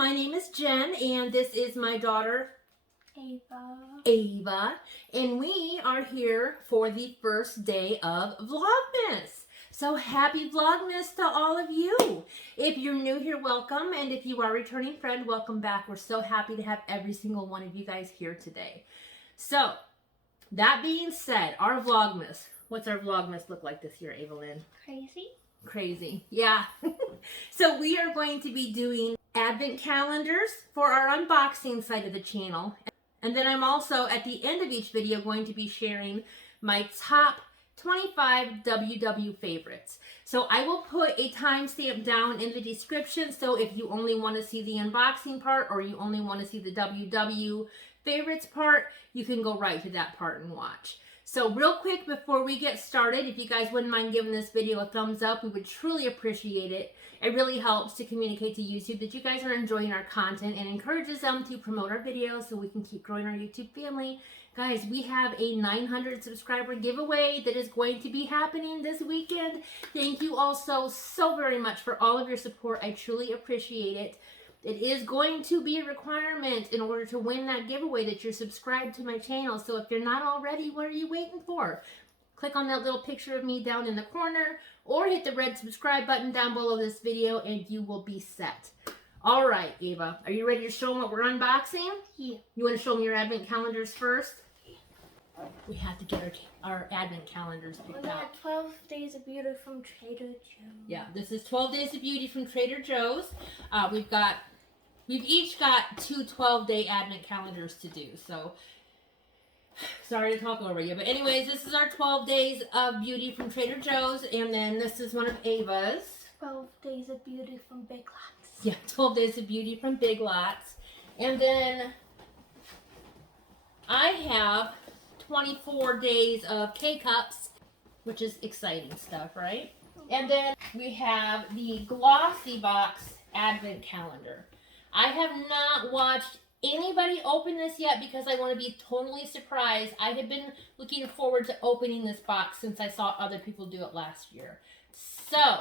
My name is Jen, and this is my daughter, Ava, and we are here for the first day of Vlogmas. So happy Vlogmas to all of you. If you're new here, welcome, and if you are a returning friend, welcome back. We're so happy to have every single one of you guys here today. So, that being said, our Vlogmas, what's our Vlogmas look like this year, Evelyn? Crazy, yeah. So we are going to be doing advent calendars for our unboxing side of the channel. And then I'm also, at the end of each video, going to be sharing my top 25 WW favorites. So I will put a timestamp down in the description, so if you only want to see the unboxing part or you only want to see the WW favorites part, you can go right to that part and watch. So real quick before we get started, if you guys wouldn't mind giving this video a thumbs up, we would truly appreciate it. It really helps to communicate to YouTube that you guys are enjoying our content and encourages them to promote our videos so we can keep growing our YouTube family. Guys, we have a 900 subscriber giveaway that is going to be happening this weekend. Thank you all so very much for all of your support. I truly appreciate it. It is going to be a requirement in order to win that giveaway that you're subscribed to my channel. So if you're not already, what are you waiting for? Click on that little picture of me down in the corner or hit the red subscribe button down below this video and you will be set. All right, Ava, are you ready to show them what we're unboxing? Yeah. You want to show them your advent calendars first? We have to get our advent calendars picked out. 12 Days of Beauty from Trader Joe's. Yeah, this is 12 Days of Beauty from Trader Joe's. We've each got two 12-day advent calendars to do, so sorry to talk over you. But anyways, this is our 12 Days of Beauty from Trader Joe's, and then this is one of Ava's. 12 Days of Beauty from Big Lots. Yeah, 12 Days of Beauty from Big Lots. And then I have 24 days of K-Cups, which is exciting stuff, right? And then we have the Glossy Box Advent Calendar. I have not watched anybody open this yet because I want to be totally surprised. I have been looking forward to opening this box since I saw other people do it last year. So,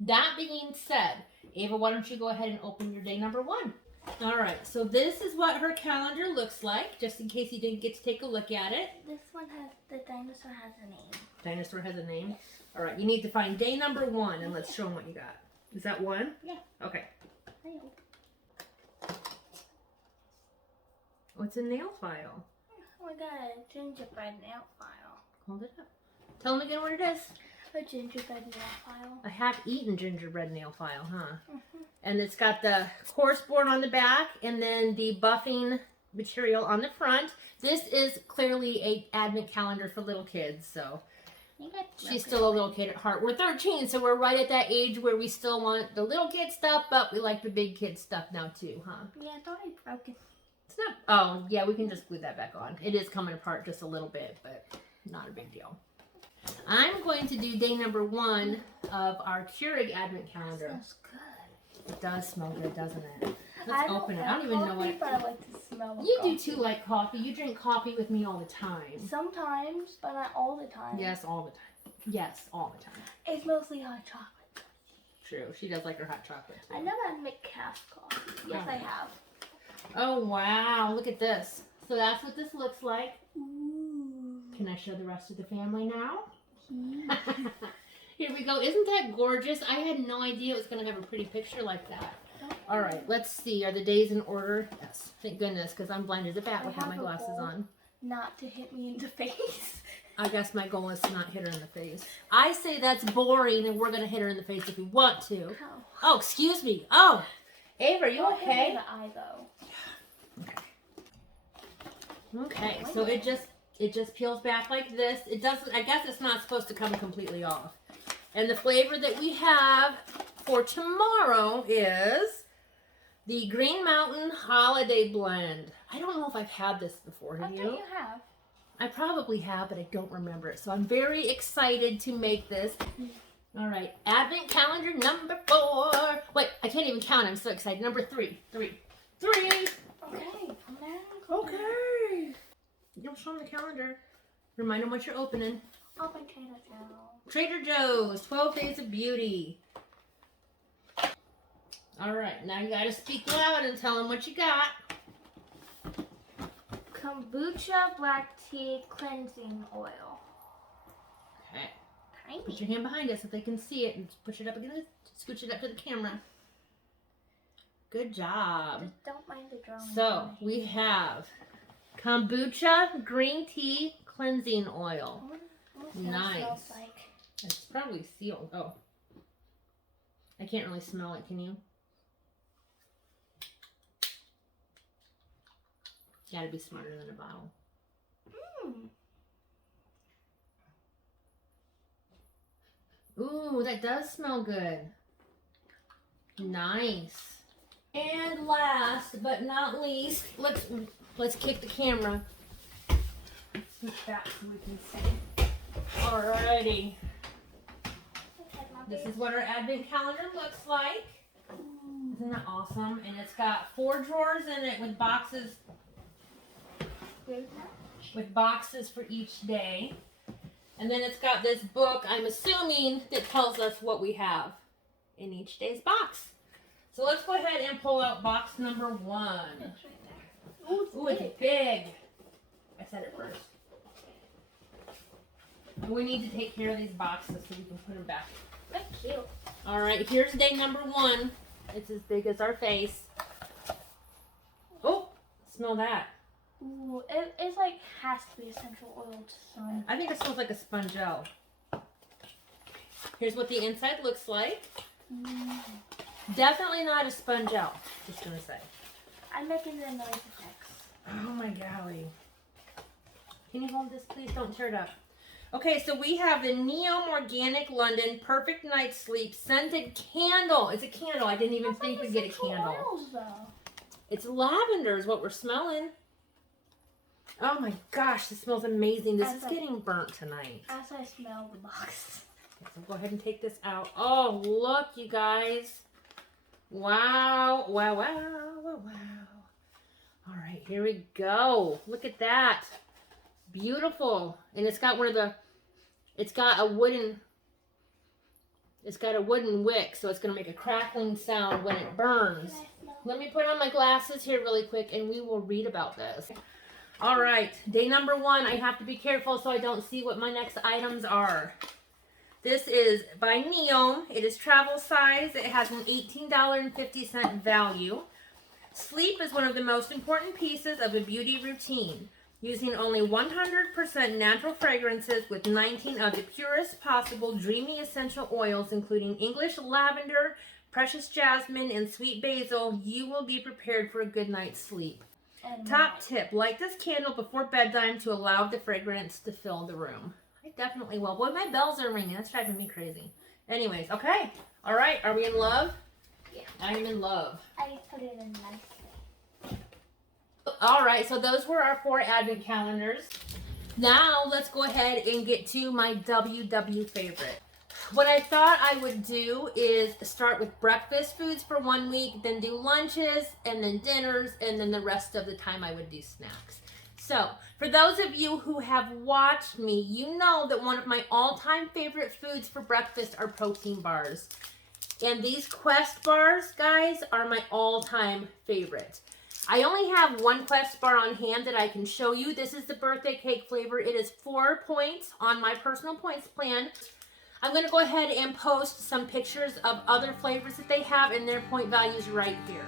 that being said, Ava, why don't you go ahead and open your day number 1? All right, so this is what her calendar looks like, just in case you didn't get to take a look at it. This one the dinosaur has a name. Dinosaur has a name? All right, you need to find day number 1, and let's show them what you got. Is that 1? Yeah. Okay. What's a nail file? Oh, I got a gingerbread nail file. Hold it up. Tell them again what it is. A gingerbread nail file. A half-eaten gingerbread nail file, huh? Mm-hmm. And it's got the course board on the back and then the buffing material on the front. This is clearly a advent calendar for little kids, so she's still a little kid at heart. We're 13, so we're right at that age where we still want the little kid stuff, but we like the big kid stuff now too, huh? Yeah, I thought I broke it. It's not, oh, yeah, we can just glue that back on. It is coming apart just a little bit, but not a big deal. I'm going to do day number 1 of our Keurig Advent Calendar. That smells good. It does smell good, doesn't it? Let's open it. I don't even know what. But I like to smell You coffee. do too like coffee. You drink coffee with me all the time. Sometimes, but not all the time. Yes, all the time. Yes, all the time. It's mostly hot chocolate. True. She does like her hot chocolate too. I never had make calf coffee. Yes, I have. Oh, wow. Look at this. So that's what this looks like. Ooh. Can I show the rest of the family now? Yeah. Here we go. Isn't that gorgeous? I had no idea it was going to have a pretty picture like that. All right, let's see. Are the days in order? Yes. Thank goodness, because I'm blind as a bat without my glasses on. Not to hit me in the face. I guess my goal is to not hit her in the face. I say that's boring, and we're going to hit her in the face if we want to. Ow. Oh, excuse me. Oh, Ava, are you Don't hit me okay? in the eye, though. Okay, so it just peels back like this. It doesn't, I guess it's not supposed to come completely off. And the flavor that we have for tomorrow is the Green Mountain Holiday Blend. I don't know if I've had this before, have you? I think you have. I probably have, but I don't remember it. So I'm very excited to make this. All right, Advent Calendar number 4. Wait, I can't even count. I'm so excited. Number 3. 3. Okay, come down. Okay. You'll show them the calendar. Remind them what you're opening. Open Trader Joe's. Trader Joe's, 12 Days of Beauty. All right, now you gotta speak loud and tell them what you got. Kombucha black tea cleansing oil. Okay. Tiny. Put your hand behind it so they can see it and push it up against, scooch it up to the camera. Good job. Just don't mind the drawing. So we have kombucha green tea cleansing oil. Nice. It smells like. It's probably sealed. Oh, I can't really smell it. Can you? Gotta be smarter than a bottle. Ooh, that does smell good. Nice. And last but not least, let's kick the camera. Switch back so we can see. Alrighty. This is what our advent calendar looks like. Isn't that awesome? And it's got 4 drawers in it with boxes. With boxes for each day. And then it's got this book, I'm assuming, that tells us what we have in each day's box. So let's go ahead and pull out box number 1. It's right there. Ooh, it's big. I said it first. And we need to take care of these boxes so we can put them back. They're cute. All right, here's day number 1. It's as big as our face. Oh, smell that. Ooh, it's like has to be essential oil to some. I think it smells like a spongel. Here's what the inside looks like. Definitely not a spongel, just gonna say. I'm making the noise effects. Oh my golly. Can you hold this, please? Don't tear it up. Okay, so we have the Neom Organic London Perfect Night Sleep Scented Candle. It's a candle. I didn't even think we'd get a candle. Oils, though. It's lavender is what we're smelling. Oh my gosh, this smells amazing. This is getting burnt tonight. As I smell the box. So go ahead and take this out. Oh, look, you guys. Wow, wow, wow, wow, wow. All right, here we go. Look at that. Beautiful. And it's got it's got a wooden wick, so it's going to make a crackling sound when it burns. Let me put on my glasses here really quick and we will read about this. All right, day number 1. I have to be careful so I don't see what my next items are. This is by Neom. It is travel size. It has an $18.50 value. Sleep is one of the most important pieces of a beauty routine. Using only 100% natural fragrances with 19 of the purest possible dreamy essential oils, including English lavender, precious jasmine, and sweet basil, you will be prepared for a good night's sleep. Top tip, light this candle before bedtime to allow the fragrance to fill the room. I definitely will. Boy, my bells are ringing. That's driving me crazy. Anyways, okay. All right, are we in love? Yeah. I am in love. I put it in nicely. All right, so those were our 4 advent calendars. Now let's go ahead and get to my WW favorite. What I thought I would do is start with breakfast foods for 1 week, then do lunches, and then dinners, and then the rest of the time I would do snacks. So, for those of you who have watched me, you know that one of my all-time favorite foods for breakfast are protein bars. And these Quest bars, guys, are my all-time favorite. I only have 1 Quest bar on hand that I can show you. This is the birthday cake flavor. It is 4 points on my personal points plan. I'm going to go ahead and post some pictures of other flavors that they have and their point values right here.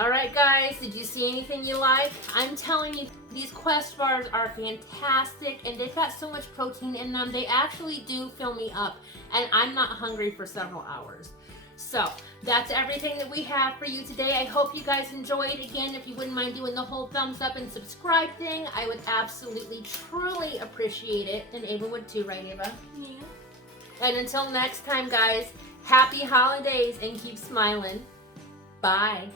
Alright guys, did you see anything you like? I'm telling you, these Quest bars are fantastic and they've got so much protein in them. They actually do fill me up and I'm not hungry for several hours. So, that's everything that we have for you today. I hope you guys enjoyed. Again, if you wouldn't mind doing the whole thumbs up and subscribe thing, I would absolutely, truly appreciate it. And Ava would too, right Ava? Yeah. And until next time guys, happy holidays and keep smiling. Bye.